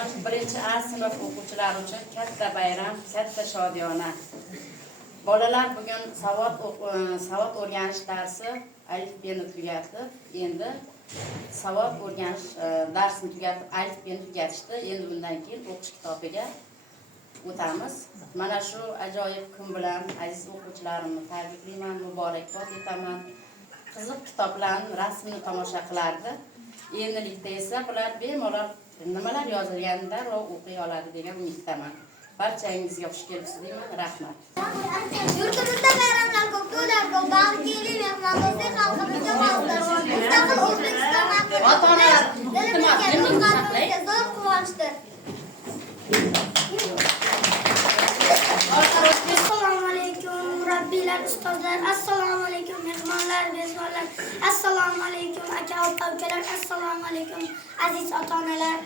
bugun 1-A sinf o'quvchilari uchun katta bayram, katta shodiyona. Bolalar bugun savod o'rganish darsi alifbeni tugatdi. Endi savod o'rganish darsini tugatib, alifbeni tugatishdi. Endi bundan keyin o'qish kitobiga o'tamiz. Mana shu ajoyib kun bilan aziz o'quvchilarimni tabriklayman, muborakbod etaman. Qiziq kitoblarning rasmini tomosha qilardi. Endilikda esa bular bemalol nimalar yozilganida o'qiy oladi degan umiddaman. Barchangizga xush kelibsiz deyman. Rahmat. Yurtimizda bayramlar ko'p, to'ylar ko'p, bag'rikenglik, mehmondo'stlik xalqimizga xosdir. Mustaqil O'zbekiston dilimizga zo'r quvonchdir. Assalomu alaykum murabbiylar, ustozlar, assalomu alaykum mehmonlar, mezbonlar, assalomu alaykum aka ukalar, assalomu alaykum aziz ota-onalar.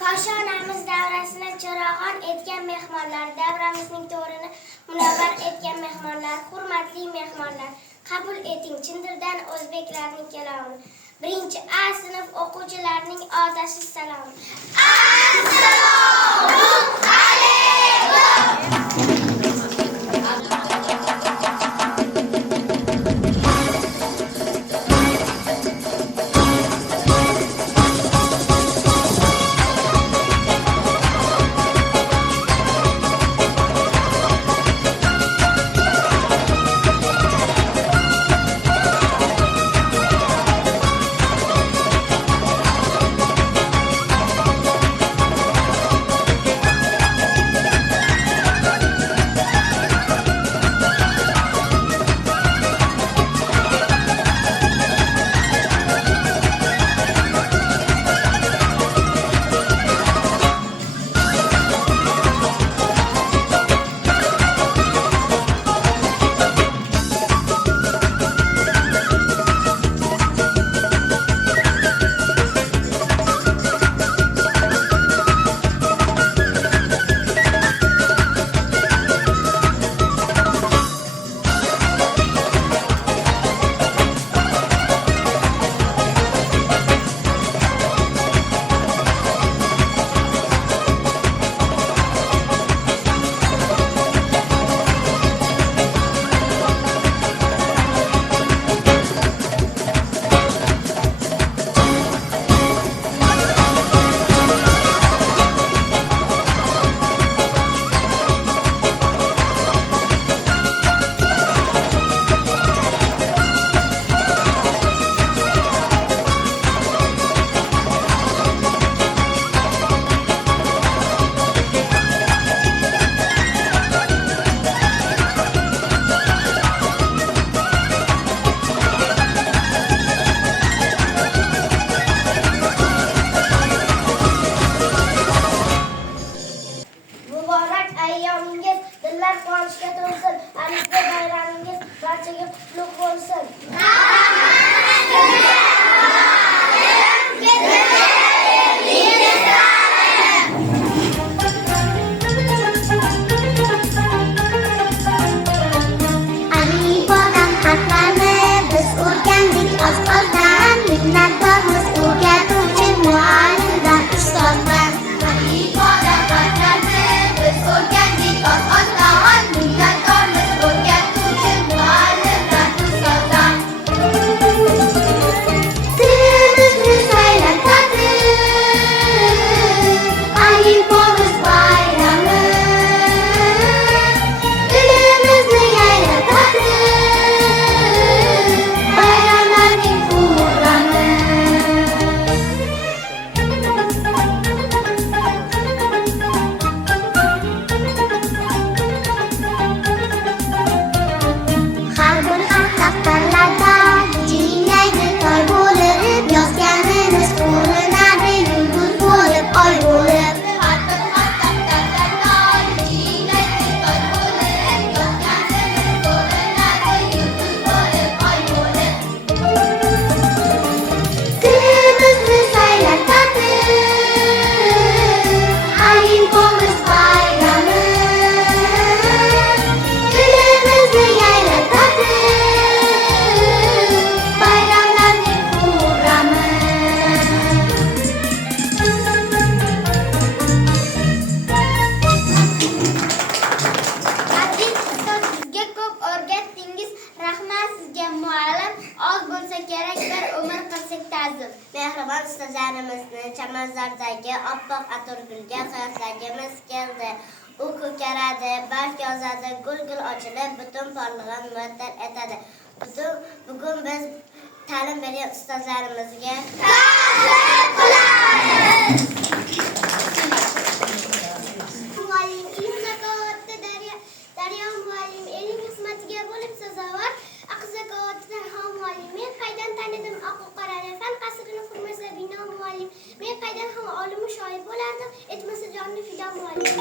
Koshonamiz davrasini charog'on etgan mehmonlar, davramizning to'rini munavvar etgan mehmonlar, hurmatli mehmonlar, qabul eting chindirdan o'zbeklarning kalomini. 1-A sinf o'quvchilarining otash salom. Assalomu alaykum. Qadrdon ustozlarimizni Chamazdordagi oppoq atirgulga qiyoslagimiz keldi. U ko'karadi, barg yozadi, gul ochilib, butun porlig'ini muattar etadi. Bugun biz ta'lim bergan ustozlarimizga ta'zim qilamiz. Muallim ilm zakotda daryo muallim eling xizmatiga bo'lib sazovor. Aqzakotda ha muallim men qaydan tanidim oq qorani fan qasrini hurmasa bino muallim men qaydan ham olim shoir bo'lardim etmasa jonni fido muallim.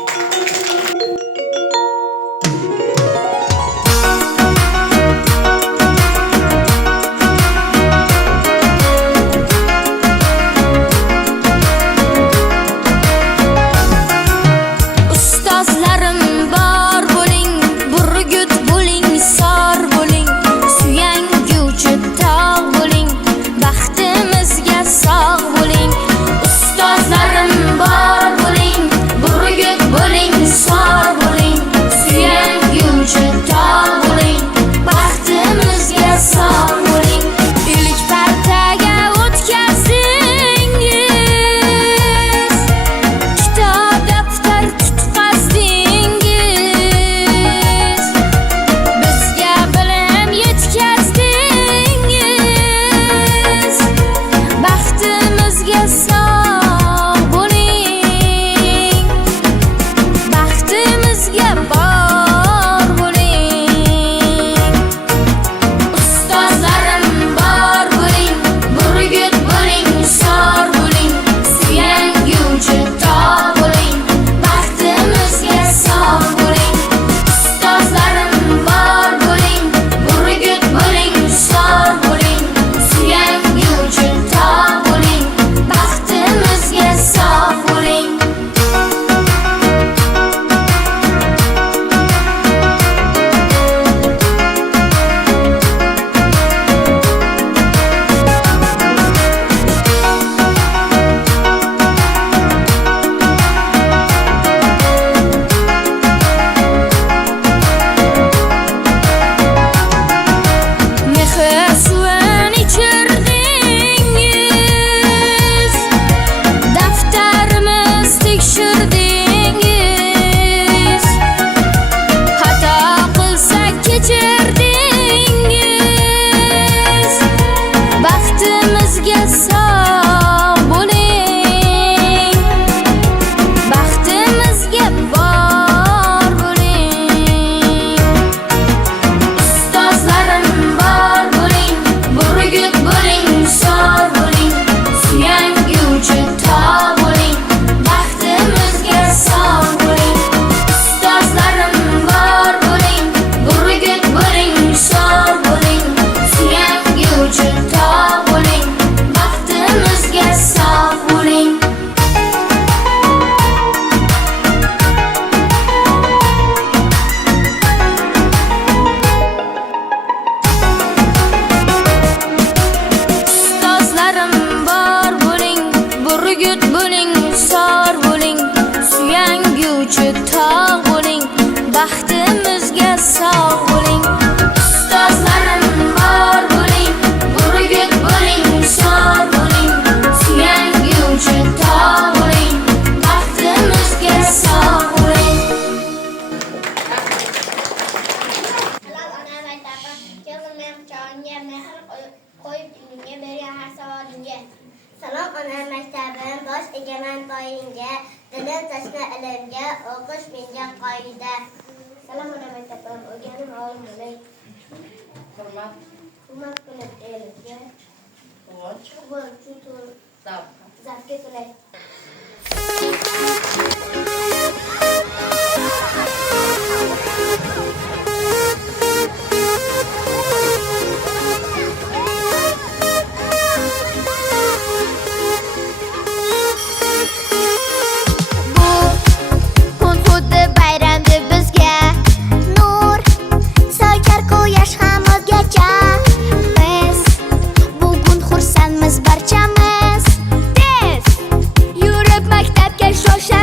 Salom ona maktabim, bosh egaman toyingga, dilim tashna ilmga, o'qish menga qoida. Salom ona maktabim, o'rganim olim bo'lay. Hurmat qilib elimga. Quvonch, zavqga to'lay. Barchamiz tez yurib maktabga shosha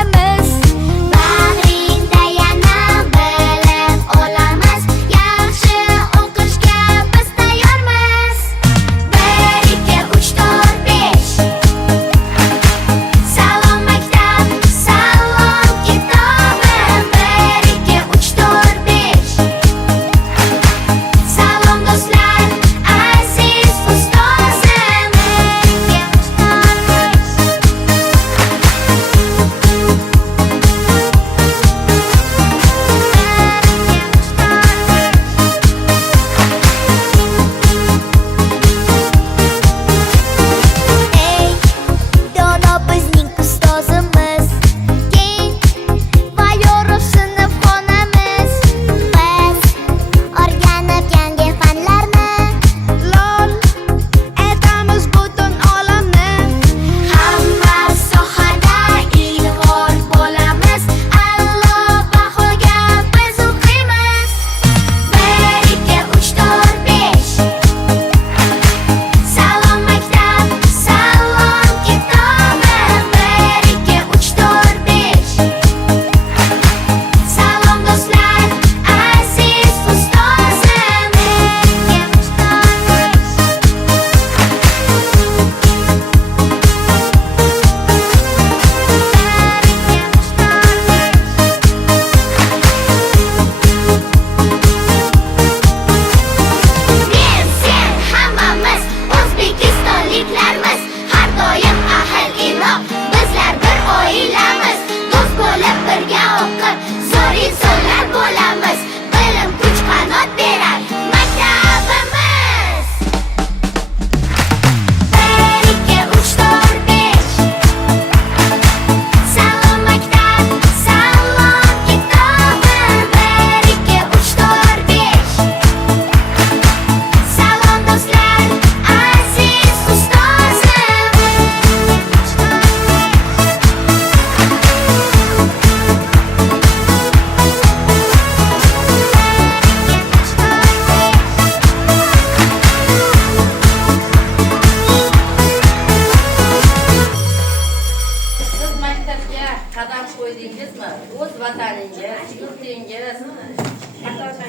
qadam qo'ydingizmi, o'z vataningiz, yurtingiz,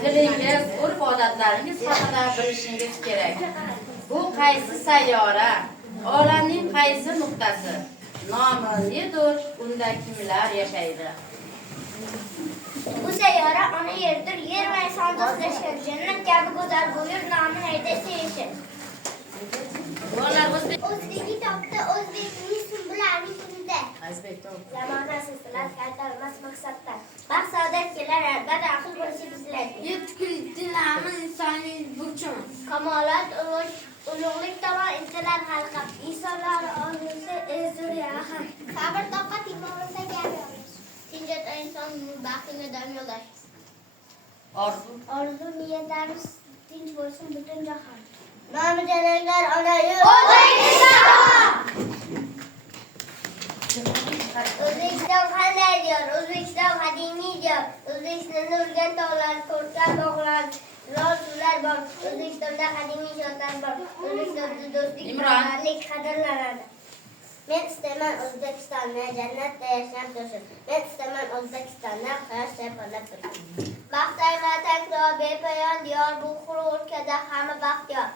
tilingiz, urf-odatlaringiz haqida bilishingiz kerak. Bu qaysi sayyora, olamning qaysi nuqtasi, nomi nedir, unda kimlar yashaydi? Bu sayyora ona yerdir, yer va inson do'stlashgan, jannat kabi go'zal buyur, nomi haydasi yashar. O'zbeki topdi, o'zbekning sunbularining kunida. Zamonasi sizlar qaytarmas maqsadda. Baxt saodat kelar, albatta aql bo'lishi bizlar. Yetkazilamiz insonning burchimi. Kamolat, ulug'lik tomon intilar xalqqa. Insonlar orzusi ezur yaxin. Sabr toqat imonida gapiramiz. Tinjat inson baxtini dam yo'lash. Orzu niyatlarimiz tinch bo'lsin butun jahon. Nomi jananglar ona yurt. O'zbekiston qanday diyor? O'zbekiston qadimiy diyor. O'zbekistonda ulkan tog'lar, ko'rkam bog'lar, lol suvlar bor. O'zbekistonda qadimiy shodlar bor. O'zbekistonda do'stlik, barlik qadrlanadi. Men istayman O'zbekistonni jannatda yashab tursin. Men istayman O'zbekistonda quyosh chayqalab tursin. Baxtaylar takror bepoyon diyor, bu o'lkada hamma baxtiyor.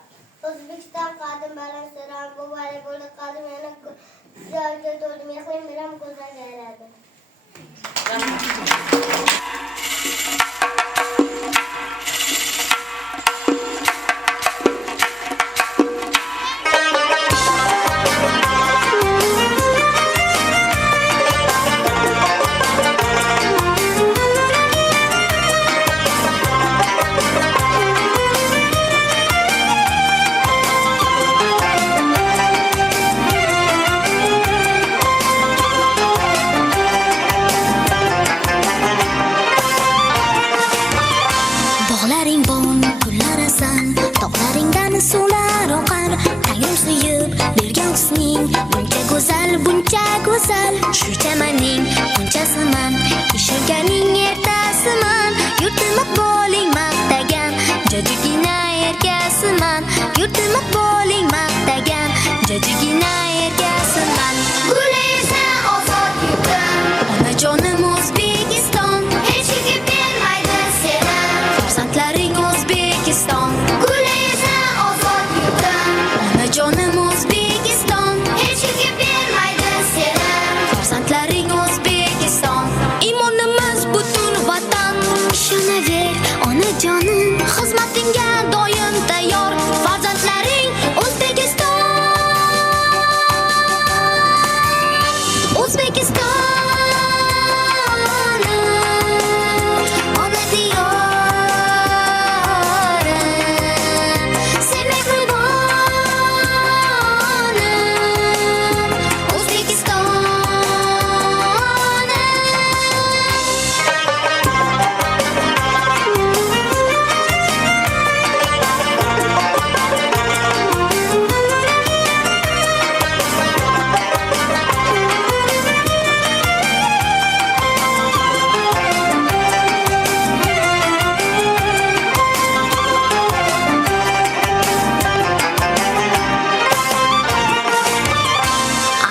O'zbekiston qadim balandsaron, bu vali bo'ldi qadim yana joyga to'ldi, mehrim bilan go'zal yayradi. Shu chamaning bunchasiman, ishonganing ertasiman, yurtimni bo'ling maqtagan, jajigina erkasiman, yurtimni bo'ling maqtagan, jajigina erkasiman. Gulaysan ozod yurtim, Onajonim O'zbekiston, hech kim bermaydi seni. Farzandlaring O'zbekiston. Gulaysan ozod yurtim, Onajonim O'zbekiston, hech kim bermaydi seni. farzandlaring O'zbekiston. Imonimiz butun vatan, ishonaver onajonim, xizmatingga doim tayyor. Farzandlaring O'zbekiston, O'zbekiston, ona diyorim, sen mehribonim, O'zbekiston.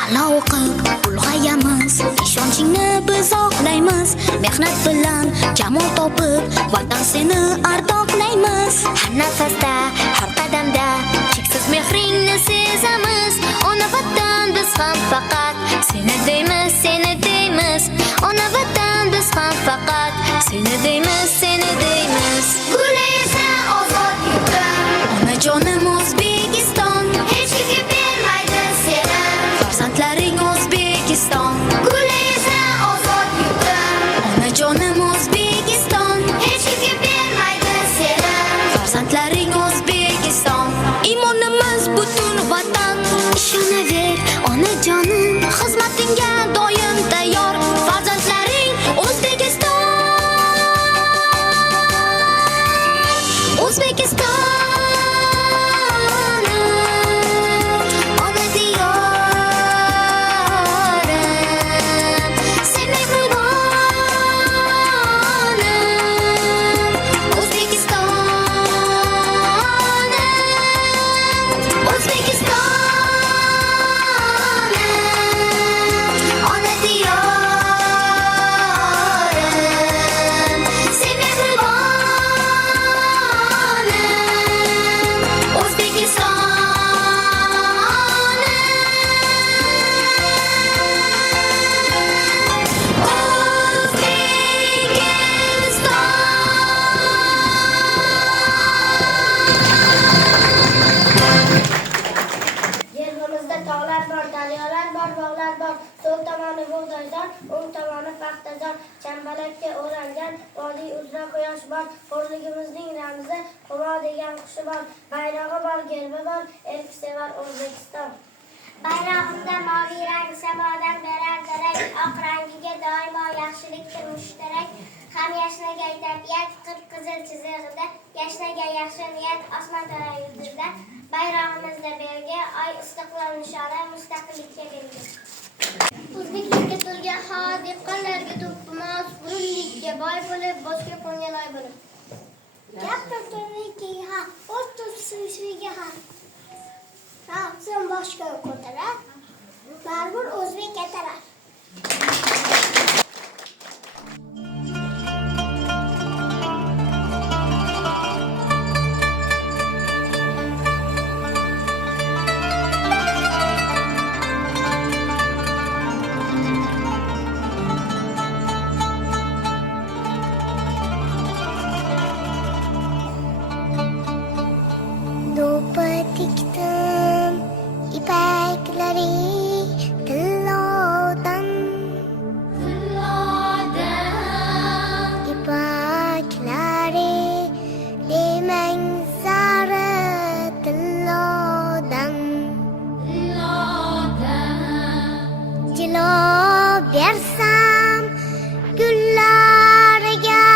A'lo o'qib ulg'ayamiz, ishonchingni biz oqlaymiz, mehnat bilan jamol topib, vatan seni ardoqlaymiz. Har nafasda, har qadamda cheksiz mehringni sezamiz. Ona vatan biz ham faqat seni deymiz, seni deymiz. Ona vatan biz ham faqat seni deymiz, seni deymiz. Gulaysan ozod yurtim, Onajonim O'zbekiston, hech kim bermaydi seni. farzandlaring O'zbekiston. Gulaysan ozod yurtim, Onajonim O'zbekiston, hech kim bermaydi seni. farzandlaring O'zbekiston. Imonimiz butun vatan, ishonaver onajonim, xizmatingga doim tayyor. Farzandlaring O'zbekiston, O'zbekiston, ona diyorim, sen mehribonim, bor, chambalakka o'rangan vodiy uzra quyosh bor, xo'rligimizning ramzi Humo degan qushi bor, bayrog'i bor, gerbi bor, erksevar O'zbekiston. Bayrog'imda moviy rang samodan berar darak, oq rangiga doimo yaxshilikdir mushtarak. Ham yashnagay tabiat, qip-qizil chizig'ida, yashnagay yaxshi niyat, osmon tara yulduzda. Bayrog'imizda belgi, oy istiqlol nishoni, mustaqillikka belgi. O'zbeklikka to'lgan havo, dehqonlarga to'qmas, gurunlikka boy bo'lib, boshga qo'ngan oy bo'lib. Gap to'rtunikiga ha, o'z to'sishiga ha. Sen boshqa ko'tarar, baribir o'zbek katarar. Do'patikdim ipaklari tillodan ipaklari demang sari tillodan jilo bersam gullarga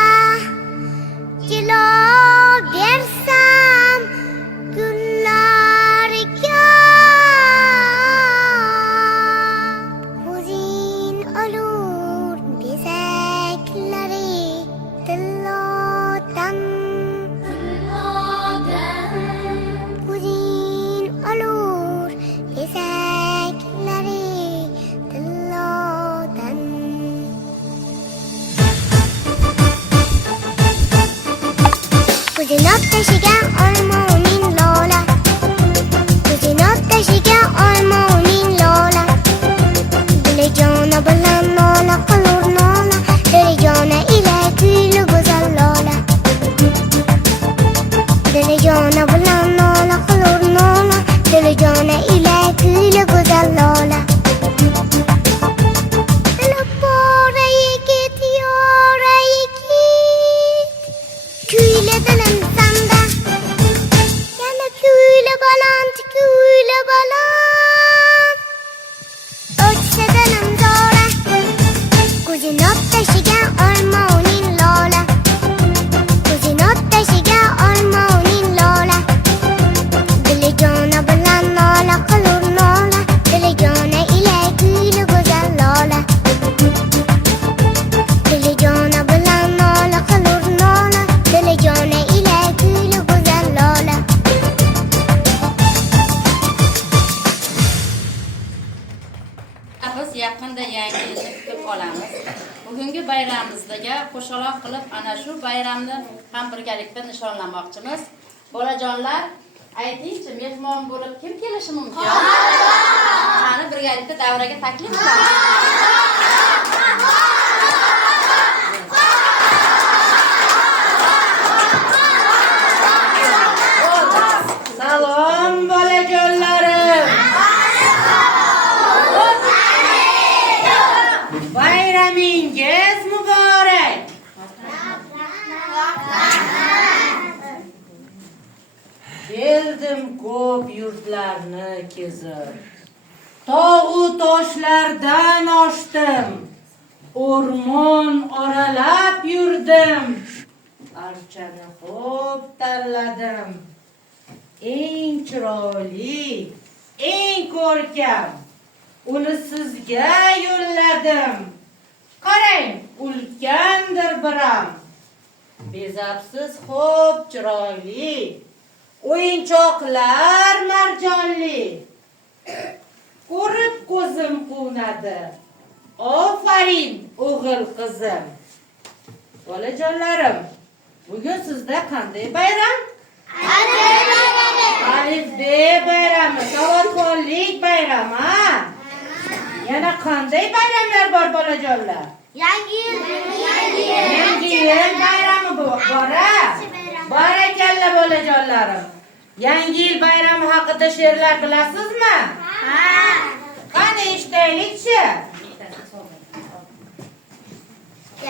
jilo bersam gullarga o'zin olur bezaklari tillodan o'zin olur bezaklari tillodan Ko'zinot tashigan olmoning lola Ko'zinot tashigan olmoning lola Dilijona bilan nola qilur nola Dilijona ila kuyli go'zal lola Dilijona bilan nola qilur nola Dilijona ila kuyli go'zal lola Bora yigit yora yigit Kuyla dilim sanda Yana kuyla baland O'chsa dilim zora Ko'zinot tashigan olmoning lola Ko'zinot tashigan olmoning lola Dilijona bilan nola qilur nola Dilijona ila kuyli go'zal lola Dilijona bilan nola qilur nola Dilijona ila kuyli go'zal lola Biz yaqinda yangi yilni kutib olamiz. Bugungi bayramimizga qo'shaloq qilib ana shu bayramni ham birgalikda nishonlamoqchimiz. Bolajonlar, aytingchi, mehmon bo'lib kim kelishi mumkin? Qani birgalikda davraga taklif qilamiz. Salom bolajonlarim. Bayramingiz muborak. Keldim ko'p yurtlarni kezib. Tog'u toshlardan oshdim. O'rmon oralab yurdim. Archani xo'p tanladim. Eng chiroyli, eng ko'rkam uni sizga yo'lladim. Qarang, ulkandir biram. Bezabsiz xo'p chiroyli, o'yinchoqlar marjonli. Ko'rib ko'zim quvnadi. Ofarin o'g'il qizim. Bolajonlarim, bugun sizda qanday bayram? Alifbe bayrami, savodxonlik bayrami, ha? Yana qanday bayramlar bor bolajonlar? Yangi yil bayrami bor, ha? Barakalla bolajonlarim. Yangi yil bayrami haqida she'rlar bilasizmi? Qani eshitaylik-chi.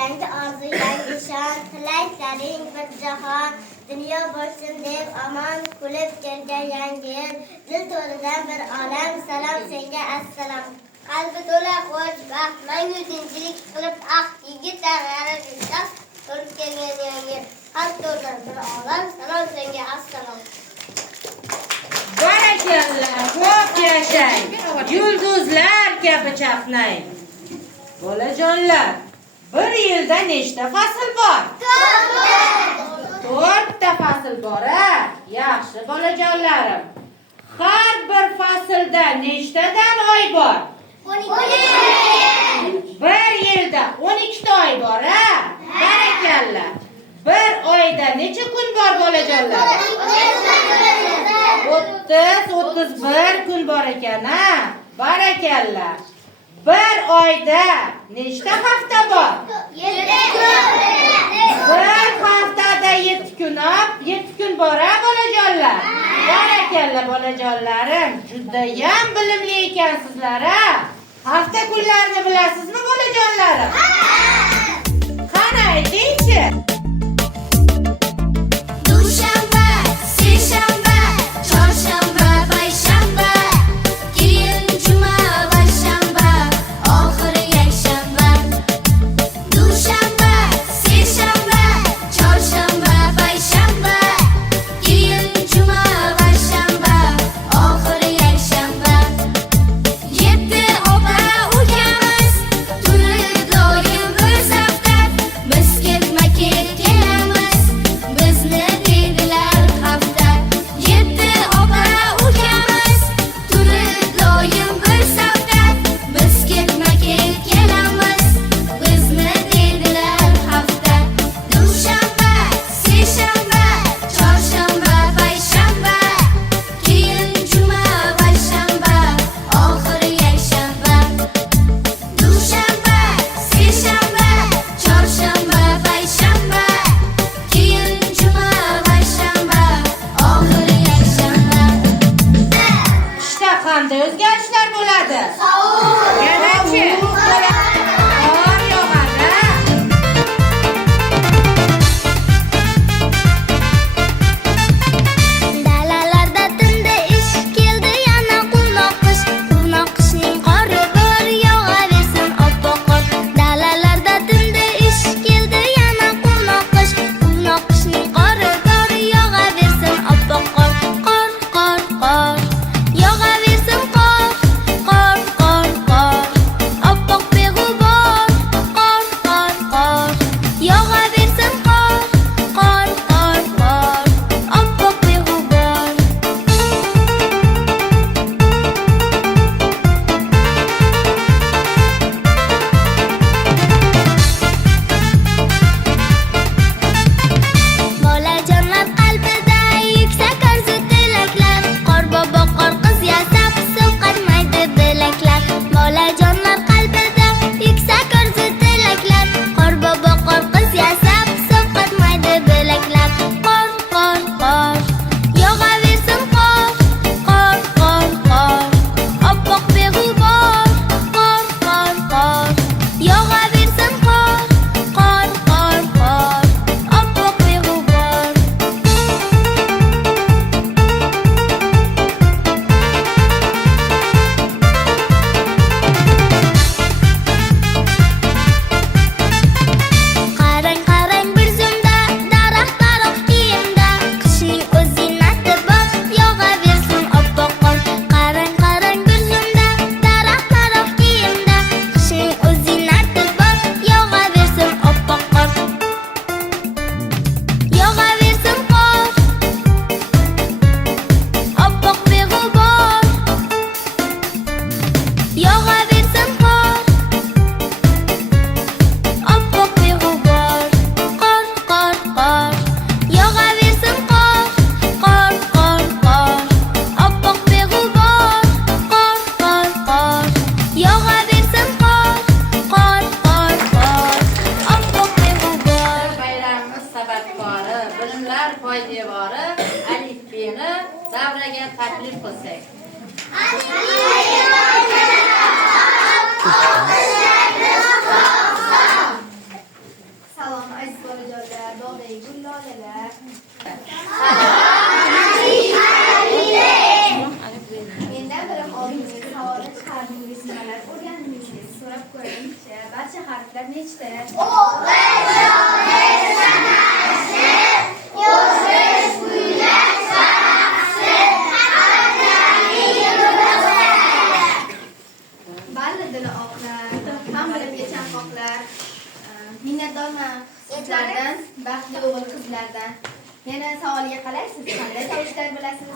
yangi orzu, yangi shon, tilaklaring bir jahon. Dunyo bo'lsin deb omon, kulib kelgan yangi yil. Dil to'ridan bir olam, salom senga assalom. Qalbi to'la xo'shbaxt, mangu tinchlik qilib yigitlar ishaq to'lib kelgan yangi yil. Qalb to'ridan bir olam, salom senga assalom. Barakallah, ko'p yashang. Yulduzlar kabi chaqnang. Bolajonlar, bir yilda nechta fasl bor? 4 ta fasl bor, ha? Yaxshi bolajonlarim. Har bir faslda nechtadan oy bor? 12. Bir yilda 12 ta oy bor, ha? Barakallah. Bir oyda necha kun bor bolajonlar? 30-31 kun bor ekan, ha? Barakallah. Bir oyda nechta hafta bor? 7 Bir haftada 7 kun, 7 kun bor, ha bolajonlar? Barakallah bolajonlarim, judayam bilimli ekansizlar, ha? Hafta kunlarini bilasizmi bolajonlarim? Qani aytingchi? Dushanba, seshanba, chorshanba, payshanba, keyin juma va shanba, oxiri yakshanba. Dushanba, seshanba, chorshanba, payshanba, keyin juma va shanba, oxiri yakshanba. 7 opa ukamiz turib doim bir safda, biz ketma-ket kelamiz, bizni deydilar hafta. 7 opa ukamiz turib doim bir safda, biz ketma-ket kelamiz, bizni deydilar hafta. Dushanba, seshanba, chorshanba, payshanba, keyin juma va shanba, oxiri yakshanba. Dushanba, seshanba, chorshanba, payshanba, keyin juma va shanba, oxiri yakshanba. Qishda qanday o'zgarishlar bo'ladi? Yanachi? Qor yog'adi. Dalalarda tindi ish keldi yana quvnoq qish. Quvnoq qishning qori bir yog'aversin oppoq qor. Dalalarda tindi ish keldi yana quvnoq qish. Quvnoq qishning qori bir yog'aversin oppoq qor. Qor, qor, qor. Yog'aversin qor. Qor, qor, qor. Oppoq beg'ubor. Qor, qor, qor. Yog'aversin qor. Qor, qor, qor. Oppoq beg'ubor. Bolajonlar qalbida yuksak orzu tilaklar, qorbobo qorqiz yasab sovqatmaydi bilaklar. Bolajonlar qalbida yuksak orzu tilaklar, qorbobo qorqiz yasab sovqatmaydi bilaklar. Qor, qor, qor. Yog'aversin qor. Qor, qor, qor. Oppoq beg'ubor. Qor, qor, qor. Yog'aversin qor. Qor, qor, qor. Oppoq beg'ubor. Qarang, qarang bir zumda, daraxtlar oq kiyimda, qishning o'z ziynati bor, yog'aversin oppoq qor. Qarang, qarang bir zumda, daraxtlar oq kiyimda, qishning o'z ziynati bor, yog'aversin oppoq qor. Yog'aversin qor. Oppoq beg'ubor. Yog'aversin qor. Oppoq beg'ubor. Qor, qor, qor. Yog'aversin qor. Qor, qor, qor. Oppoq beg'ubor. Qor, qor, qor. Yog'aversin qor. Qor, qor, qor. Oppoq beg'ubor. Bayramimiz sababkori, bilimlar poydevori Alif beni davraga taklif qilsak. Salom aziz bolajonlar, bog'dagi gul lolalar. Mendan bilim oldingiz, savolni chiqardingiz, nimalar o'rgandingiz, so'rab ko'ring-chi. Barcha harflar nechta? Balli dili oqlar, ham bilimga chanqoqlar. Minnatdorman sizlardan, baxtli o'g'il qizlardan. Meni savoliga qalaysiz? Qanday tovushlar bilasiz?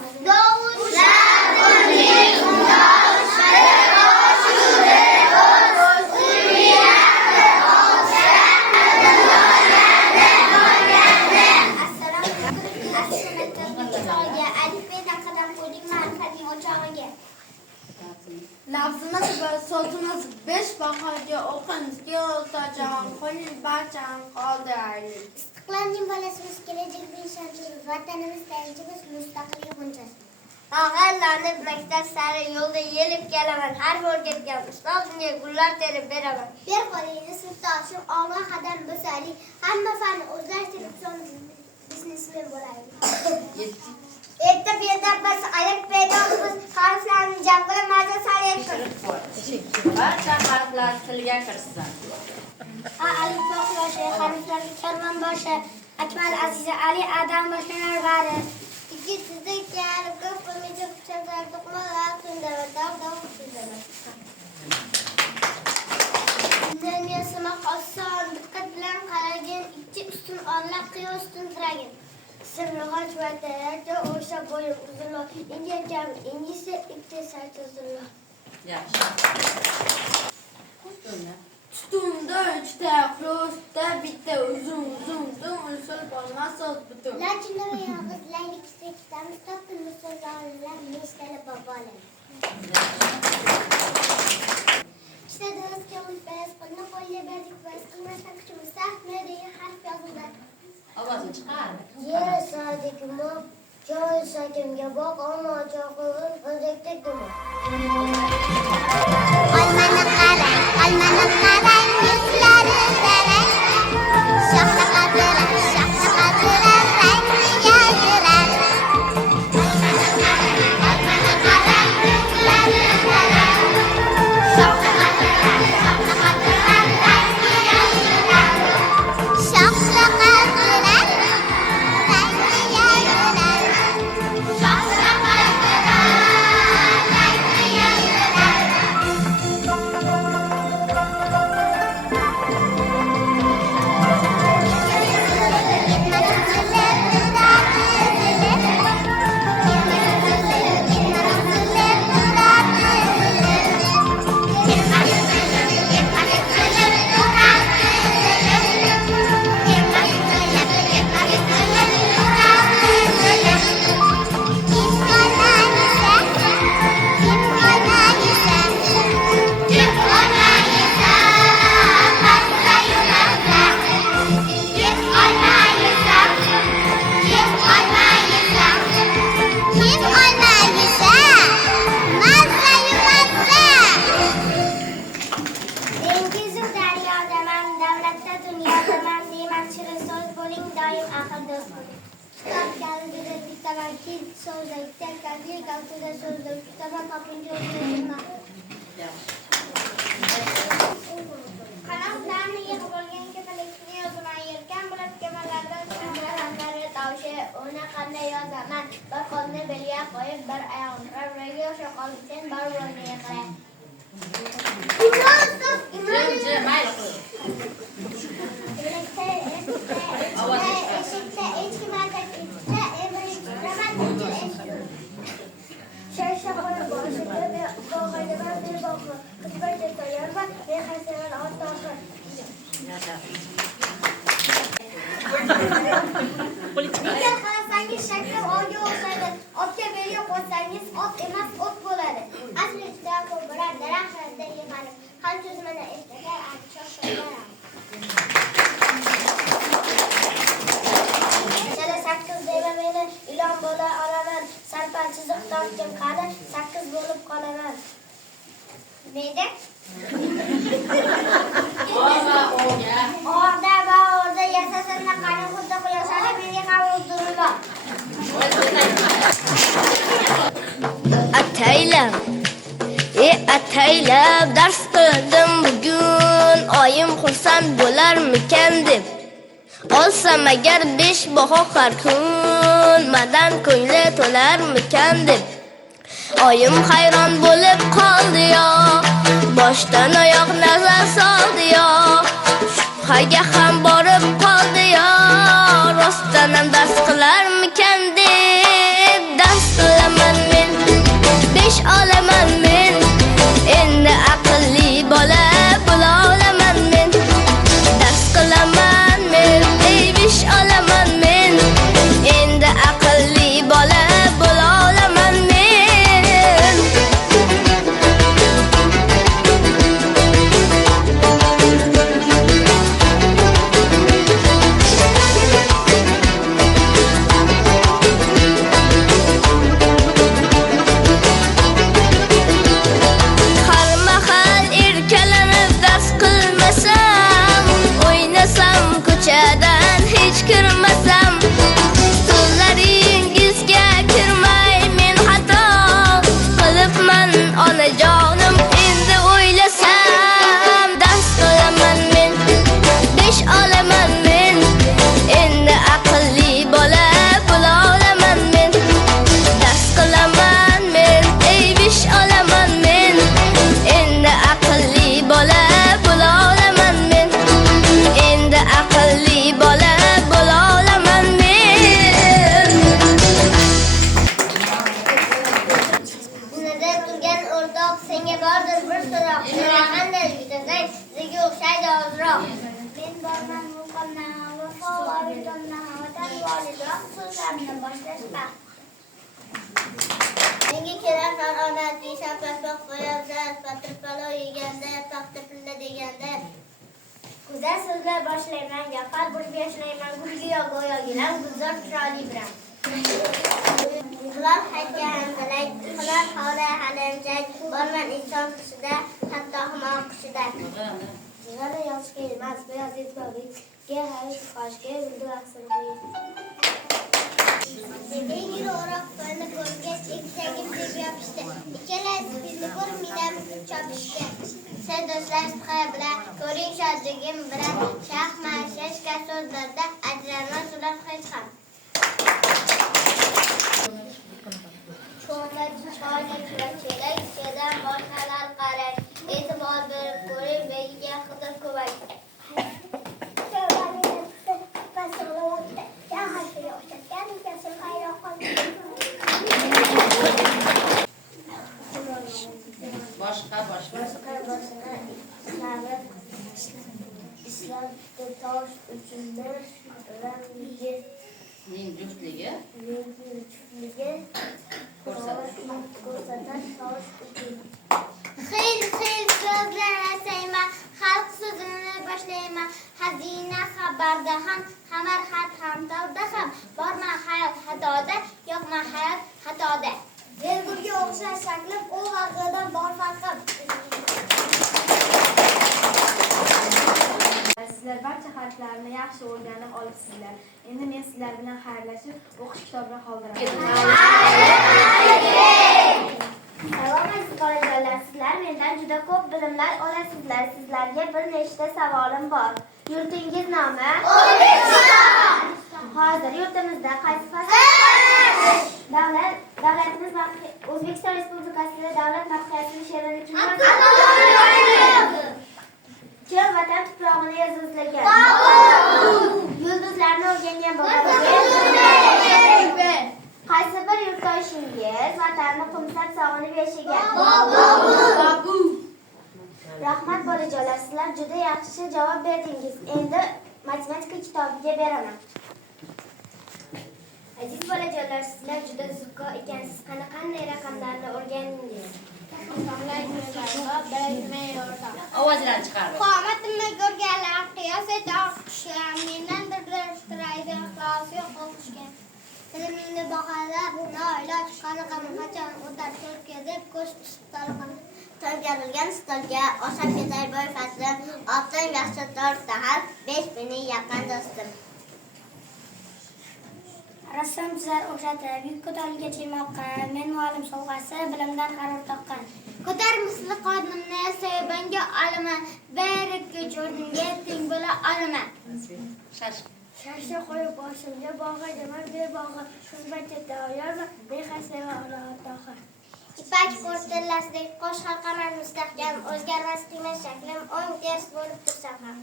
Lafzimiz va so'zimiz 5 bahoga o'qimiz, yo'ltajon, qo'ling barchani qoldiraylik. Istiqlolning bolasimiz, kelajak ishonchimiz, vatanimiz, tayanchimiz, mustaqil yog'inchasi. Tog'allanib maktab sari yo'lda yelib kelaman. Har o'rgatgan ustozimga gullar terib beraman. Bir qo'lingizni sinfdoshim, olg'a qadam bosaylik. Hamma fanni o'zlashtirib, biznesmen bo'laylik. Erta biz ayak pedagogimiz harflarni jamlab maza salayapmiz. Barcha harflar tilga kirsin. Alif boshi, harflarga karvon boshi. Akmal Aziza Ali Adam boshlanar bari. İki sizde gelip ko'p qilmaycha kuchlar to'qmoqlar tundama dav tundama. Dunyo simoq oson, diqqat bilan qaragin, ikki ustun orlab qiyos tundiragin. Sirg'och va tayyorda o'sha bo'yim uzunroq, inga kam, ingisi ikki sart uzunroq. Yaxshi. Ustumda 3 ta, quloqda bitta uzun, usul bo'lmas so'z butun. Lachinda va yolg'iz laylik kitamiz topdim misollarlar nechtali bobolar. İşte kağıt beyaz qilni qo'lga berdik bas qilmasa kuchimiz sahna degan harf yozildi. Ovozini chiqar. Yer sadik mo joy sakimga boq ammo cho'qin o'zakdek demo. Olmani qarang, yuzlari zarang. Shoxda qadira, rangi yaltirar. Olmani qarang, yuzlari zarang. Shoxda qadira, rangi yaltirar. Shoxda qadira, rangi yaltirar. Shoxda qadira, rangi yaltirar. Dengizu daryodaman, davlatda dunyodaman, deyman shirin so'z bo'ling, doim aql do'st bo'ling. Kitob kalbida bitaman, kil so'zda, kitob kalbi kaltida so'zda, kitoban topincha o'zlashima. Qanotlarni yig'ib olgan kapalikni yozaman, yelkan bo'lib kemalardan hamlari tovushi, uni qanday yozaman, bir qo'lni belga qo'yib, bir oyog'ini birga o'sha qolib, sen bir o'rniga qara. Mayli qil. Eshikda echki markazida emirish Shayshaq boshida bog'ida bir bog'i, qiz barcha tayyor va mehnatsiz ortoqi. Agar qarasangiz shakli olga o'xshaydi, otga belga qo'ysangiz ot emas o't bo'ladi. Asli juda ko'p bo'lar, daraxtlarda yig'ilib, qancha mana erkaklar achchiq Chala 8 deyman meni ilon bo'la olaman, sarpal chiziq tortgan qani 8 bo'lib qolaman. Nega? O'g'a o'g'a. Orda va orda ekan. Ataylab dars qildim bugun, oyim xursand bo'larmikan deb. Olsam agar 5 baho har kun, madan ko'ngli to'larmikan deb. Oyim hayron bo'lib qoldi yo, boshdan oyoq nazar soldi yo. Shubhaga ham borib qoldi yo, rostdan ham dars qilarmikan deb. Dars qilaman men, 5 olaman men, endi aqlli bola bo'la olaman men. Dars qilaman men, 5 olaman men, endi aqlli bola bo'la olaman men. Ko'chadan hech kirmasam, so'zlaringizga kirmay men xato qilibman onajonim. Endi o'ylasam, dars qilaman men, 5 olaman men, endi aqlli bola bo'la olaman men. Dars qilaman men, 5 olaman men, endi aqlli bola bo'la olaman men. Endi aqlli bola bo'la olaman men. Dunyoda turgan o'rtoq, senga bordir bir so'roq. Nima qanday yutasang, sizga o'xshaydi ozroq. Men borman muqamna, vafo va vijdonna, vatan volidroq so'zlarimni boshlashqa. Menga kelar har ona desam, paspoq poyabzal, patirpalo yeganda, paxta pilla deganda. Go'zal so'zlar boshlayman, gapar bo'lib yashlayman, gulgiyo go'yo gilam, gulzor chiroyli bilan. Yig'lab haytga handalak, qilar holi halamjak, borman inson qushida, hatto himoq qushida. Yig'ada yoshga emas, beyoz yetbog'ga, hayot qoshga, yuldur aqsini qo'yib. Begir o'roq qo'lni ko'rgach, eksagim deb yopishdi. Ikkalasi bizni ko'rib midam chopishdi. Sen do'stlar shubha bilan, ko'ring shodligim bilan, shaxmat shashka so'zlarda ajralmas ular hech ham. Cho'ntak, choynak va chelak, ichidan boshqalar qarang, e'tibor berib ko'ring, begiga qidir ko'mak. Islomda tosh uchundir, ramziga Men juftligi ko'rsatar tosh uchun. Xil so'zlar asayman, xalq so'zini boshlayman. Xazina xabarda ham, xamar xat ham tavda ham. Borma hayot xatoda, yo'qma hayot xatoda. Delgurga o'xshash shaklim, u vaqtidan bor farqim. Sizlar barcha harflarni yaxshi o'rganib olibsizlar. Endi men sizlar bilan xayrlashib, o'qish kitobini qoldiraman. Salom aziz bolajonlar, sizlar mendan juda ko'p bilimlar olasizlar. Sizlarga bir nechta savolim bor. Yurtingiz nomi? O'zbekiston. Hozir yurtimizda qaysi fasl? Davlatimiz O'zbekiston Respublikasida davlat madhiyasini she'rini kim yozgan? Kim vatan tuprog'ini yozgan? Yulduzlarni o'rgangan bobongiz? Qaysi bir yurtdoshingiz vatanni qo'msab sog'inib yashagan? Bobu. Rahmat bolajonlar, sizlar juda yaxshi javob berdingiz. Endi matematika kitobiga beraman. Aziz bolajonlar, sizlar juda zukko ekansiz. Qanday raqamlarni o'rgandingiz? ovozlarni chiqarib. Qomatimni ko'rganlar qiyos eta o'qishgan, mendan dirdirishtiraydi ixlos yo'q o'qishgan. Tilimingni baholab, noiloj qanaqami qachon o'tar ko'rga deb ko'z qisib tolqin. To'ldirilgan stolga oshab ketay boy faslim, oltin yaxshi tor sahar, 5 meni yaqin do'stim. rassom tuzar o'xshatib, yuk ko'tarilgacha yemoqqa, men muallim sovg'asi, bilimdan qaror topgan. Ko'tar misli qonimni soyabonga olaman, beribga jo'rdimga teng bo'la olaman. Shashni qo'yib boshimga bog'a demar bebog'a, shunbachcha tayyorman, bexaseva olatog'a. Ipak portlasidek qo'sh halqaman mustahkam, o'zgarmas qiymat shaklim o'ng ters bo'lib tursa ham.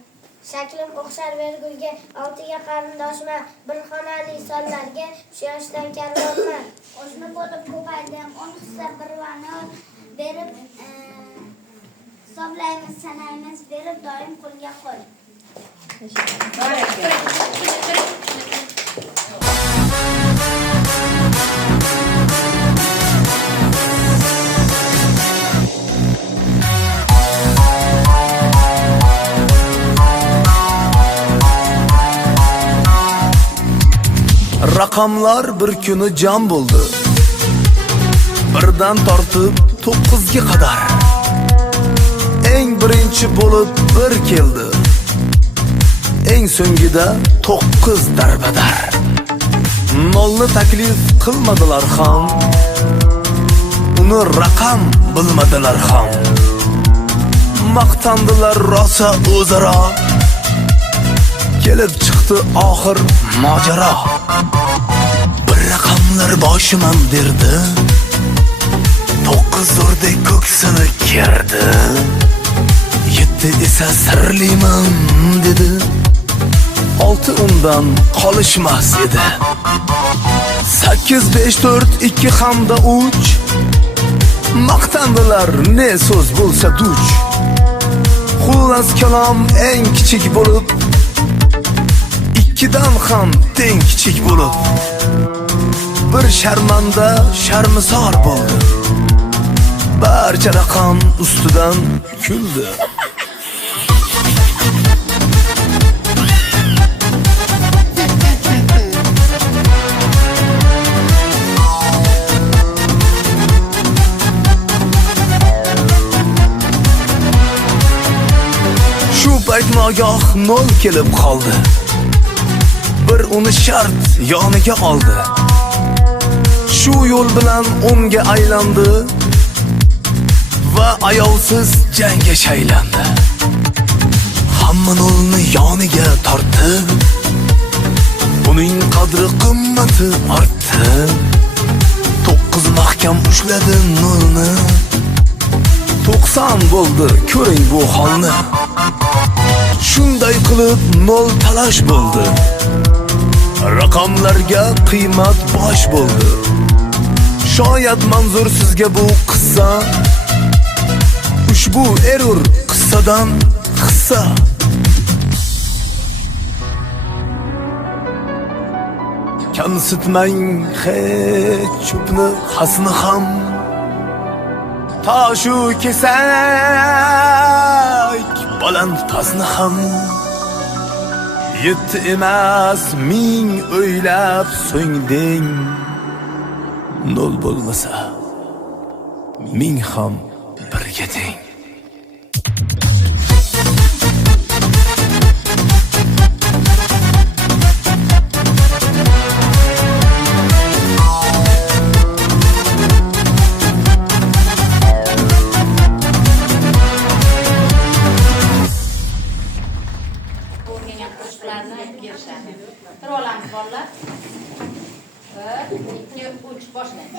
Shaklim o'xshar vergulga, oltiga qarindoshman, bir xonali sonlarga shu yoshdan karvonman. O'zini bo'lib ko'paydim, 10 hissa birvani berib, hisoblaymiz, sanaymiz, berib doim qo'lga qo'l. Raqamlar bir kuni jam bo'ldi. Birdan tortib 9ga qadar. Eng birinchi bo'lib bir keldi. Eng so'ngida 9 darbadar. Nolni taklif qilmadilar ham. Uni raqam bilmadilar ham. Maqtandilar rosa o'zaro. Kelib chiqdi oxir mojaro. Bir raqamlar boshiman derdi. 9 zo'rdek ko'ksini kerdi. 7 esa sirliman dedi. 6 undan qolishmas edi. 8 5 4 2 hamda 3 maqtandilar ne so'z bo'lsa duch. Xullas kalom eng kichik bo'lib, 2dan ham teng kichik bo'lib, bir sharmanda sharmisor bo'ldi. Barcha raqam ustidan kuldi. Shu payt nogoh 0 kelib qoldi. Bir uni shart yoniga oldi. Shu yo'l bilan 10ga aylandi va ayovsiz jangga shaylandi. Hamma nolni yoniga tortdi. Uning qadri qimmati ortdi. 9 mahkam ushladi nolni. 90 bo'ldi, ko'ring bu holni. Shunday qilib 0 talash bo'ldi. Raqamlarga qiymat bosh bo'ldi. Shoyat manzur sizga bu qissa. Ushbu error qissadan hissa. Kamsitmang hech cho'pni hasni ham. Tashu kesak baland pastni ham. 7 emas 1000 o'ylab so'ngding. 0 bo'lmasa 1000 ham birga teng. O'rgangan qo'shiqlarni aytib berishadi. Tura olamiz bolalar. 1 2 3 boshlaymiz.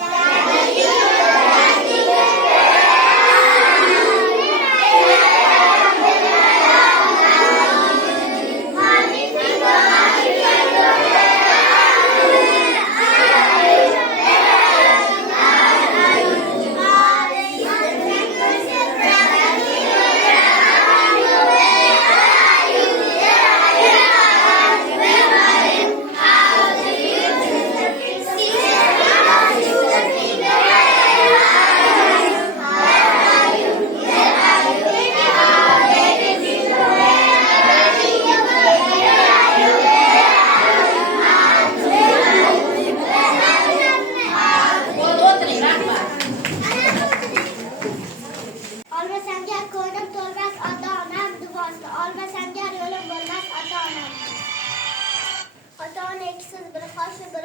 siz bir qoshi bir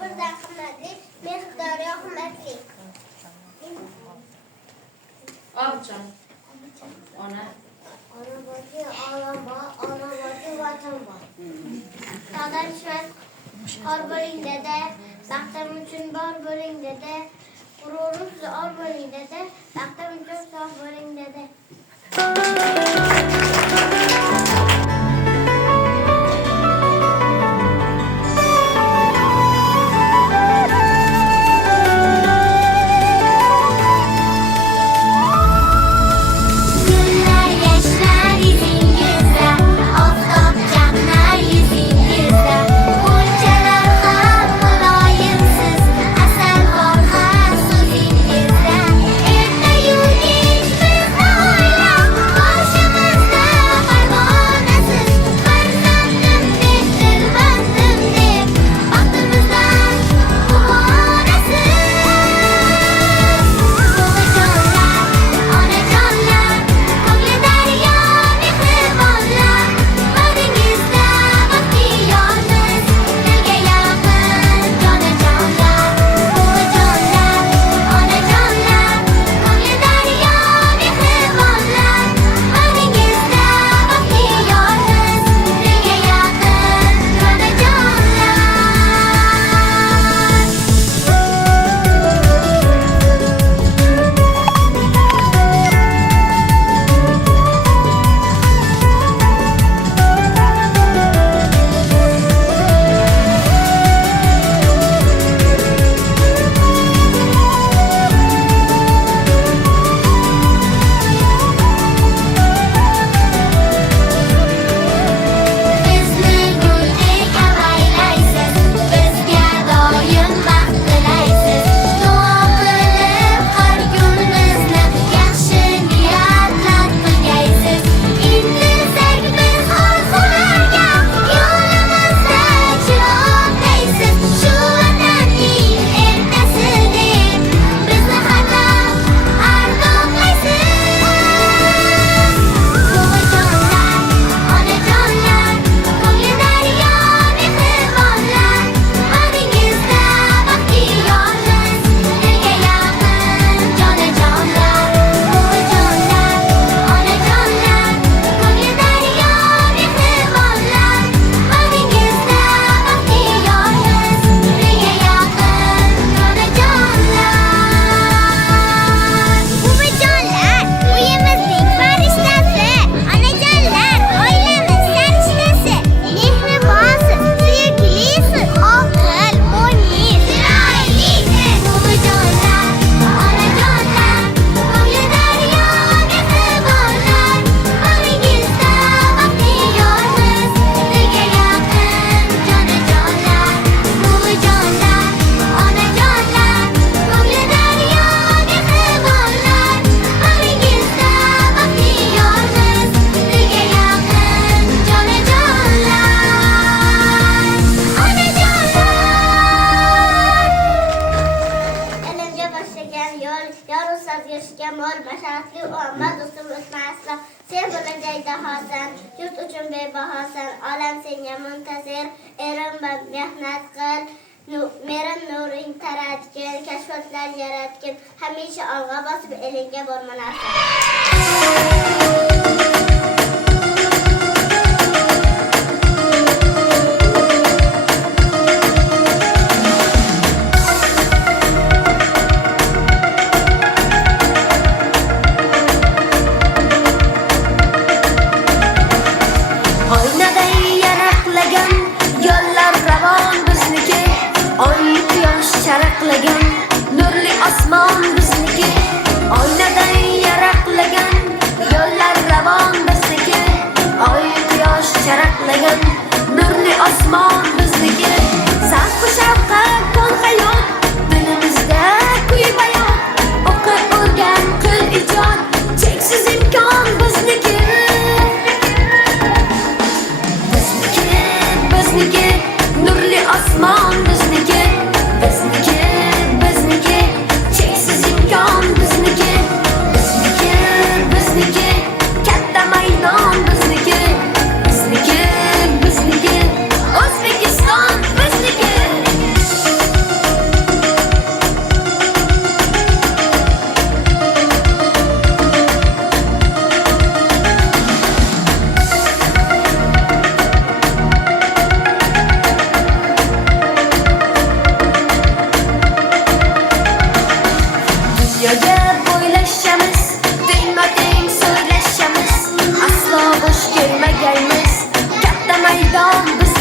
birdan qimmatli, Mehridaryo hurmatli. Objon. Ona. Ona borki olam bor, ona borki vatan bor. Tog'dan tushmas qor bo'ling dada, baxtim uchun bor bo'ling dada. G'ururim zo'r bo'ling dada, baxtim uchun sog' bo'ling dada. Hamisha olg'a bosib elingga bormalarsan. O'zbekiston bizniki.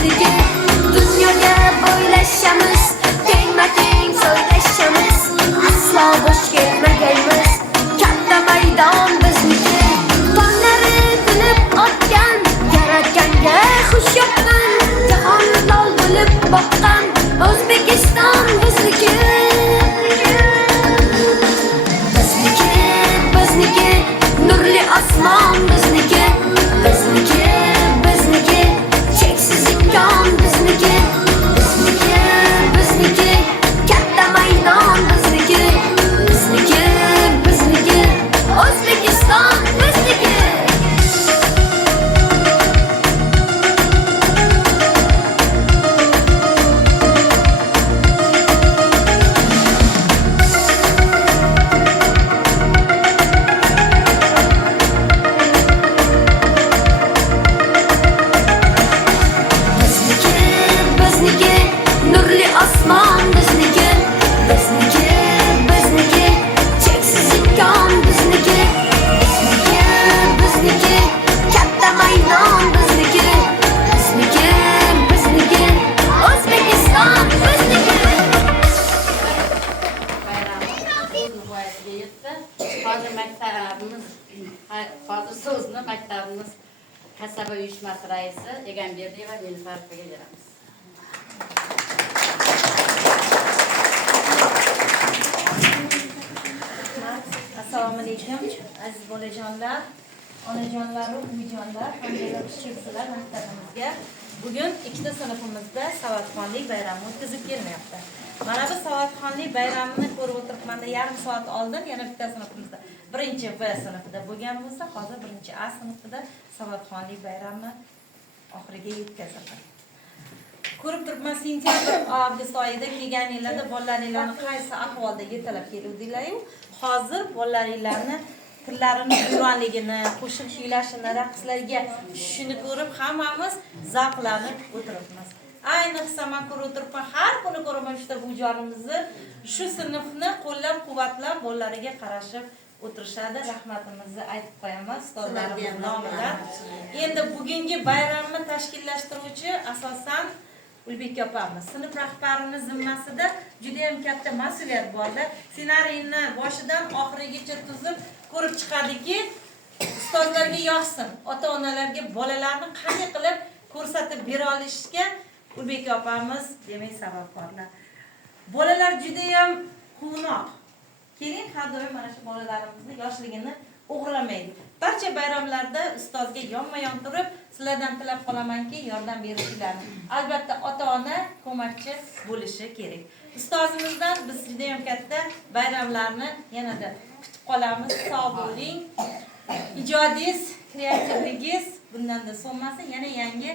bizniki. Dunyoga bo'ylashamiz, tengma-teng so'ylashamiz. Aslo bo'sh ketmagaymiz, katta maydon bizniki. Tonlari kulib otgan, yaratganga xush yoqqan, jahon lol bo'lib boqqan O'zbekiston bizniki. Bizniki, bizniki, nurli osmon bizniki. Bizniki, bizniki, cheksiz imkon bizniki. Bizniki, bizniki, katta maydon bizniki. Bizniki, bizniki, O'zbekiston bizniki. Bizniki, bizniki, nurli osmon bizniki. Bizniki, bizniki, cheksiz imkon bizniki. Bizniki, bizniki, katta maydon bizniki. Bizniki, bizniki, O'zbekiston bizniki. Hozir so'zni maktabimiz kasaba uyushmasi raisi Egamberdiyeva Nilufar-opaga beramiz. Assalomu alaykum aziz bolajonlar, onajonlar, umijonlar, hamda kichiklar maktabimizga bugun ikkita sinfimizda savodxonlik bayrami o'tkazib kelmayapti. Mana bu savodxonlik bayramini ko'rib o'tiribmanda yarim soat oldin yana bitta sinfimizda birinchi B sinfida bo'lgan bo'lsa, hozir birinchi A sinfida savodxonlik bayrami oxiriga yetkazildi. Ko'rib turibman, sentyabr, avgust oyida kelganinglarda bolalaringlarni qaysi ahvolda yetalab keluvdinglar-yu, hozir bolalaringlarni tillarini uyg'onligini, qo'shiq kuylashini, raqslarga tushishini ko'rib hammamiz zavqlanib o'tiribmiz. Ayniqsa men ko'rib o'tiribman, har kuni ko'raman shu bujonimizni shu sinfni qo'llab-quvvatlab bolalariga qarashib o'tirishadi. Rahmatimizni aytib qo'yamiz ustozlarimiz nomidan. Endi bugungi bayramni tashkillashtiruvchi asosan Ulbek opamiz, sinf rahbarimiz zimmasida juda ham katta mas'uliyat borda. Ssenariyni boshidan oxirigacha tuzib ko'rib chiqadiki, ustozlarga yoqsin, ota-onalarga bolalarni qanday qilib ko'rsatib bera olishga Ulbek opamiz demak sababkorlar. Bolalar juda ham quvnoq. Keling, har doim mana shu bolalarimizni yoshligini o'g'irlamaydi. Barcha bayramlarda ustozga yonma-yon turib, sizlardan tilab qolamanki, yordam berishinglarni. Albatta ota-ona ko'makchi bo'lishi kerak. Ustozimizdan biz juda ham katta bayramlarni yanada kutib qolamiz. Sog' bo'ling. Ijodingiz, kreativligingiz bundan-da so'nmasin, yana yangi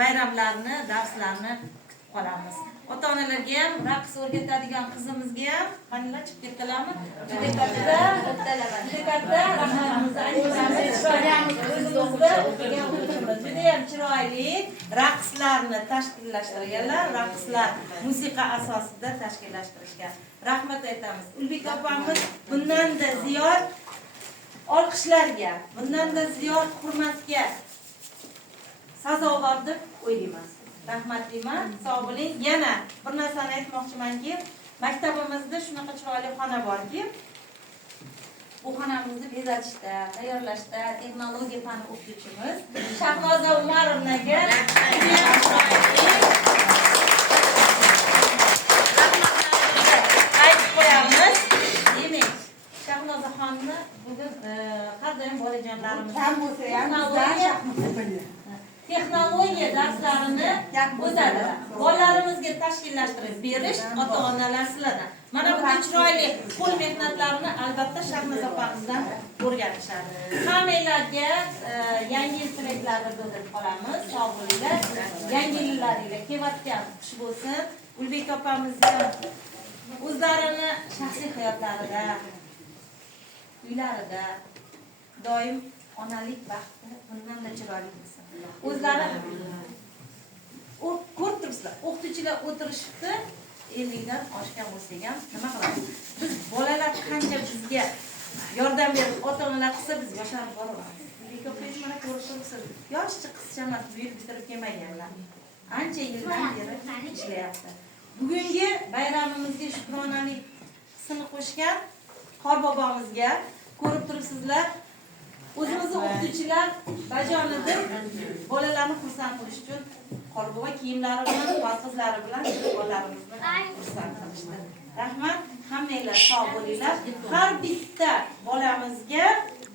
bayramlarni, darslarni kutib qolamiz. Ota-onalarga ham raqs o'rgatadigan qizimizga ham qanday chiqib ketdilarmi? Juda katta rahmatimizni aytamiz. O'zimizda o'qigan o'quvchimiz juda ham chiroyli raqslarni tashkillashtirganlar, raqslar musiqa asosida tashkillashtirishgan. Rahmat aytamiz. Ulbek opamiz bundan-da ziyod olqishlarga, bundan-da ziyod hurmatga sazovor deb o'ylayman. Rahmatliman, sog' bo'ling. Yana bir narsani aytmoqchimanki, maktabimizda shunaqa chiroyli xona borki, bu xonamizni bezatishda, tayyorlashda texnologiya fani o'qituvchimiz Shahnoza Umarovnaga aytib qo'yamiz. Demak, Shahnozaxonni bugun har doim bolajonlarimiz ham bo'lsa ham texnologiya darslarini o'tadi. Bolalarimizga tashkillashtirib berish ota-onalar sizlardan. Mana bu chiroyli qo'l mehnatlarini albatta Shahnoza opamizdan o'rganishadi. Hammalarga yangi yil tilaklarini bildirib qolamiz. Sog' bo'linglar. Yangi yillaringlar kelayotgan xush bo'lsin. Ulbek opamizga o'zlarini shaxsiy hayotlarida, uylarida doim onalik baxti bundan-da chiroyli bo'lsin. O'zlari ko'rib turibsizlar, o'qituvchilar o'tirishibdi, 50 dan oshgan bo'lsa ham nima qilamiz? Biz bolalar qancha bizga yordam berib, ota-onalar qilsa biz yosharib boraveramiz. Lekin mana ko'rib turibsiz, yoshcha qizcha emas, buyuk bitirib kelmaganlar. ancha yildan beri ishlayapti. Bugungi bayramimizga shukronalik hissini qo'shgan qorbobomizga ko'rib turibsizlar. O'zimizni o'qituvchilar bajonida bolalarni xursand qilish uchun qorbobo kiyimlari bilan, qizlari bilan bolalarimizni xursand qilishdi. Rahmat, hammanglar sog' bo'linglar. Har bitta bolamizga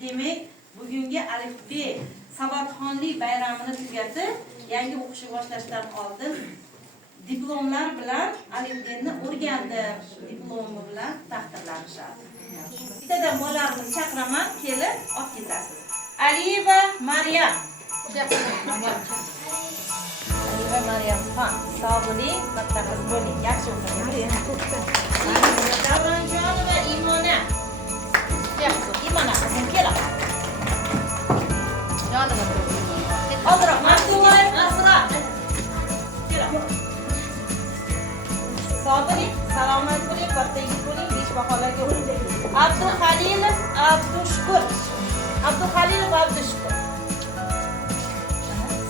demak bugungi alifbe savodxonlik bayramini tugatib, yangi o'qishga boshlashdan oldin diplomlar bilan alifbeni o'rgandim. Diplomi bilan taqdirlanishadi. Bittadan bolalarimizni chaqiraman, kelib olib ketasiz. Aliyeva Maryam. Aliyeva Maryam, sog' bo'ling, maktabimiz bo'ling, yaxshi o'qing. Davronjonova Imona. Imona, qizim keladi. Oldiroq, Maqsullayev Asra. Keladi. Sog' bo'ling, salomat bo'ling, katta yigit bo'ling, besh baholarga o'qing. Abduhalilov Abdushkur. Abduhalilov Abdushkur.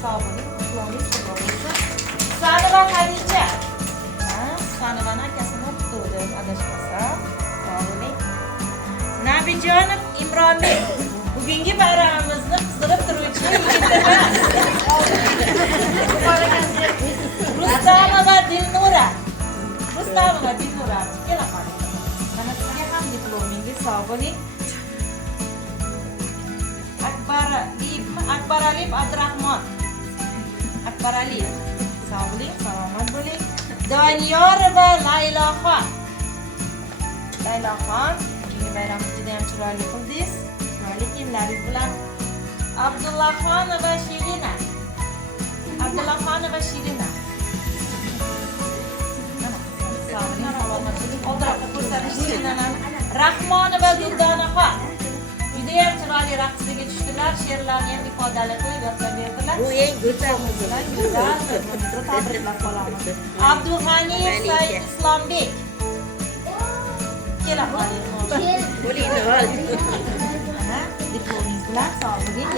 Sog' bo'ling, quloqingiz bo'lsin. Sanova Xadija. Sanovani akasini o'qituvdim, adashmasam. Sog' bo'ling. Nabijonov Imronbek. Bugungi bayramimizni qizdirib turuvchi yigitlar. Rustamova Dilnura. Rustamova Dilnura. Kelaman. Mana sizga ham diplomingiz sog' bo'ling. Akbar Aliyev Abdurahmon. Akbar Aliyev. Sog' bo'ling, salomat bo'ling. Doniyorova Layloxon. Layloxon, bugungi bayramni juda ham chiroyli qildingiz. Chiroyli kiyimlaringiz bilan. Abdullaxonova Shirina. Abdullaxonova Shirina. Sog' bo'ling, salomat bo'ling. Oldiroqqa ko'rsatish Shirinani. Rahmonova Guldonaxon. Judayam chiroyli raqsiga tushdilar, she'rlarni ham ifodali qilib yodlab berdilar. Bu eng go'zal qizlar, go'zal, tabriklab qolamiz. Abdulg'aniyev Said Islombek. Kelaman. Bo'ling, mana diplomingiz bilan sog' bo'ling.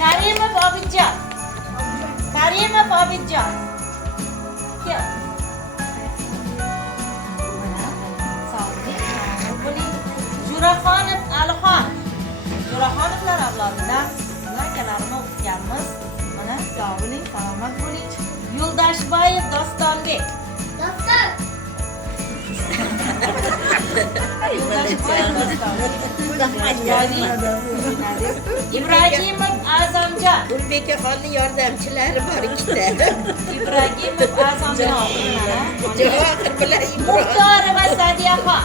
Karimov Obidjon. Karimov Obidjon. Kel. Mana sog' bo'ling. Juraxonov Alixon. Juraxonovlar avlodidan akalarini o'qitganmiz. Mana sog' bo'ling, salomat bo'ling. Yo'ldashboyev Dostonbek. Doston. Yo'ldashboyev Dostonbek. Ibragimov Azamjon. Ulbekaxonning yordamchilari bor ikkita. Ibragimov Azamjon. Javohir bilan Muxtorova Sadiyaxon.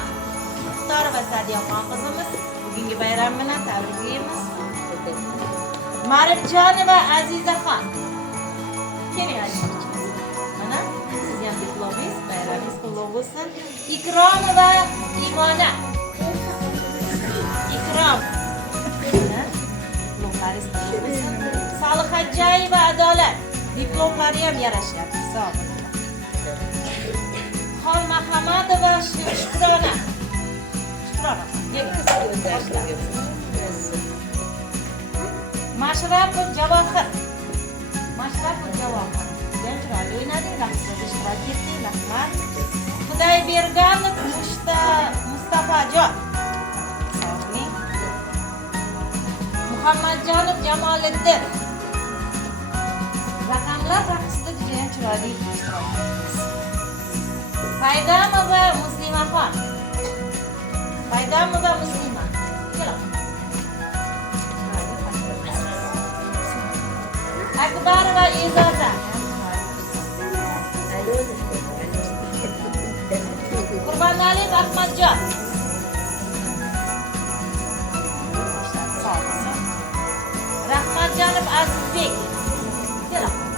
Muxtorova Sadiyaxon qizimiz bugungi bayram bilan tabriklaymiz. Maribjonova Azizaxon. Keling aytamiz. Mana siz ham diplomingiz, bayramingiz qutlug' bo'lsin. Ikromova Imona. Ikrom. Mana diplomlaringiz qutlug' bo'lsin. Solixajayeva Adolat. Diplomlari ham yarashyapti. Sog' bo'ling. Xon Mahamadova Shukrona. Mashrapov Javohir. Mashrapov Javohir. Juda chiroyli o'ynading, raqsda ishtirok etding, rahmat. Xudoyberganov Mustafajon. Sog' bo'ling. Muhammadjonov Jamoliddin. Raqamlar raqsida juda ham chiroyli ishtirok etdingiz. Paydamova Muslimaxon. Paydamova Muslima. Kelaman. Akbarova E'zoza. Qurbonaliyev Ahmadjon. Rahmatjonov Azizbek. Kelaman.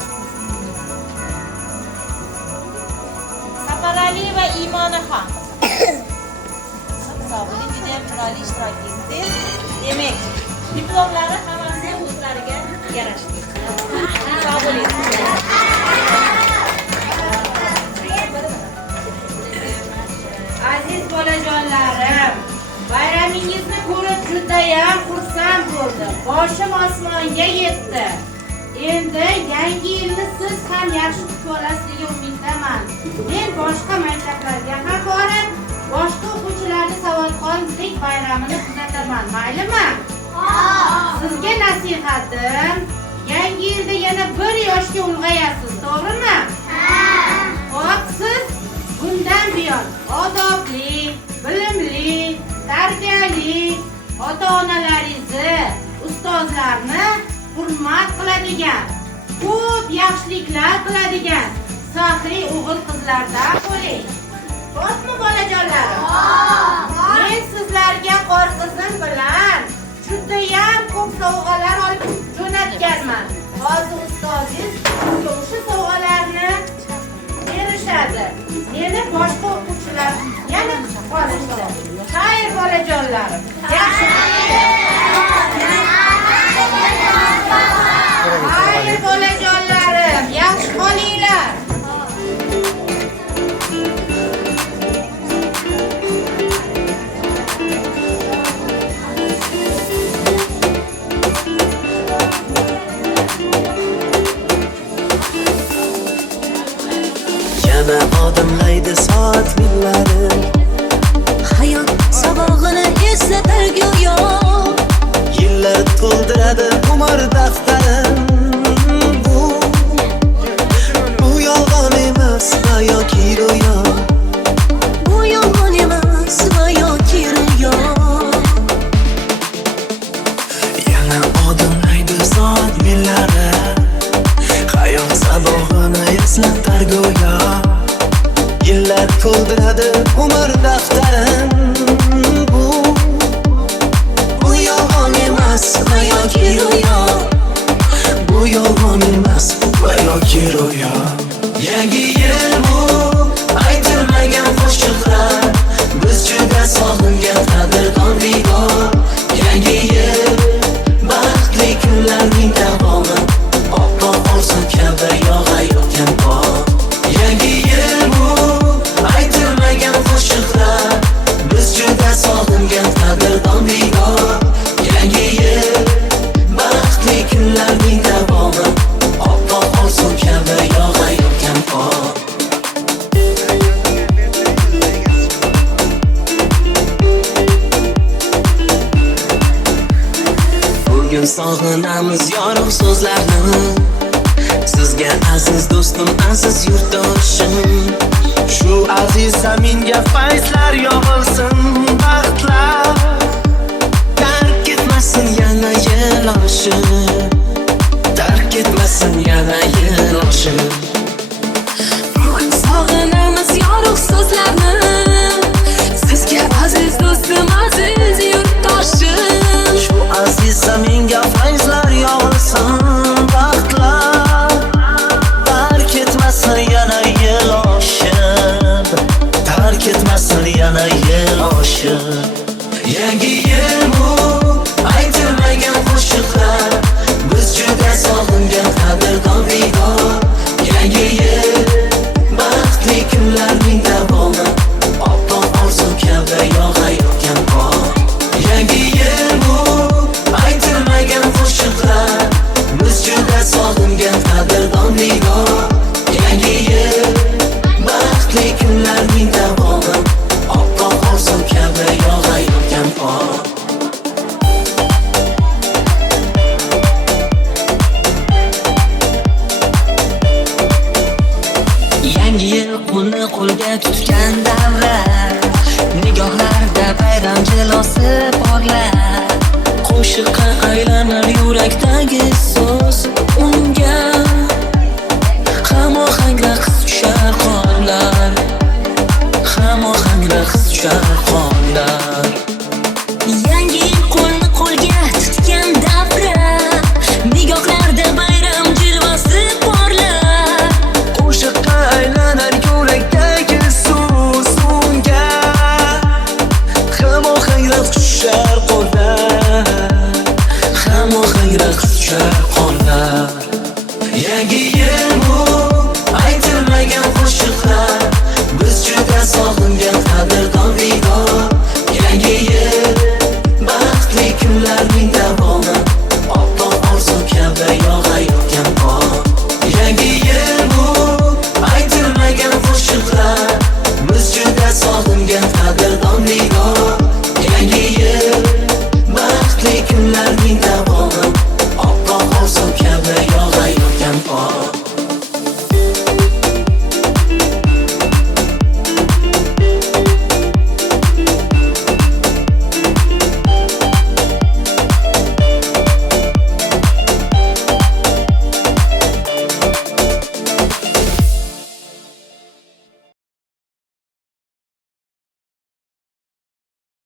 Safaraliyeva Imonaxon. Sog' bo'ling, juda ham chiroyli ishtirok etdingiz. Demak, diplomlari hammasi ham o'zlariga yarashdi. Sog' bo'ling. Aziz bolajonlarim, bayramingizni ko'rib juda ham xursand bo'ldim. Boshim osmonga yetdi. Endi yangi yilni siz ham yaxshi kutib olasiz degan umiddaman. Men boshqa maktablarga ham borib, boshqa o'quvchilarning savodxonlik bayramini kuzataman. Maylimi? Sizga nasihatim, yangi yilda yana 1 yoshga ulg'ayasiz, to'g'rimi? Xo'p, siz bundan buyon odobli, bilimli, tarbiyali, ota-onalaringizni, ustozlarni hurmat qiladigan, ko'p yaxshiliklar qiladigan saxiy o'g'il-qizlardan bo'ling. Xo'pmi, bolajonlarim? Men sizlarga qorqizim bilan judayam ko'p sovg'alar olib jo'natganman. Hozir ustozingiz o'sha sovg'alarni berishadi. Meni boshqa o'quvchilar yana qolishdi. Xayr, bolajonlarim. Yaxshi. Xayr, bolajonlarim. Yaxshi qolinglar. Yana odimlaydi soat millari, Hayot sabog'ini eslatar go'yo. yillar to'ldiradi umr daftarim. Bu yolg'on emas va yoki ro'yo. Bu yolg'on emas va yoki ro'yo. Yana odimlaydi soat millari, hayot sabog'ini eslatar go'yo. Yillar to'ldiradi umr daftarim. Bu yolg'on emas va yoki ro'yo. Bu yolg'on emas va yoki ro'yo. Yangi yil bu aytilmagan qo'shiqlar, biz juda sog'ingan qadrdon diyor. Yangi yil baxtli kunlarning davomi, oppoq olsin kabi yog'ayotgan qor. Yangi yil bu aytilmagan qo'shiqlar, biz juda sog'ingan qadrdon diyor. Yangi yil baxtli kunlarning davomi, oppoq olsin kabi yog'ayotgan qor. Bugun sog'inamiz yorug' so'zlarni, sizga aziz do'stim, aziz yurtdoshim. Shu aziz zaminga fayzlar yog'ilsin, baxtlar tark etmasin yana yil oshib, tark etmasin yana yil oshib. Bugun sog'inamiz yorug' so'zlarni, sizga aziz do'stim, aziz yurtdoshim. Shu aziz zaminga fayzlar yog'ilsin, baxtlar tark etmasin yana yil oshib, tark etmasin yana yil oshib. Yangi yil bu aytilmagan qo'shiqlar, biz juda sog'ingan qadrdon diyor. Yangi yil baxtli kunlarning davomi, oppoq orzu kabi yog'ayotgan qor. Yangi yil bu aytilmagan qo'shiqlar, biz juda sog'ingan qadrdon diyor. Yangi yil baxtli kunlarning davomi, oppoq orzu kabi yog'ayotgan qor. Yangi yil uni qo'lga tutgan davr, nigohlarda bayram jilosi porlar. Qo'shiqqa aylanar yurakdagi so'z, unga hamohanglar qiz tushar qorlar, hamohanglar qiz tushar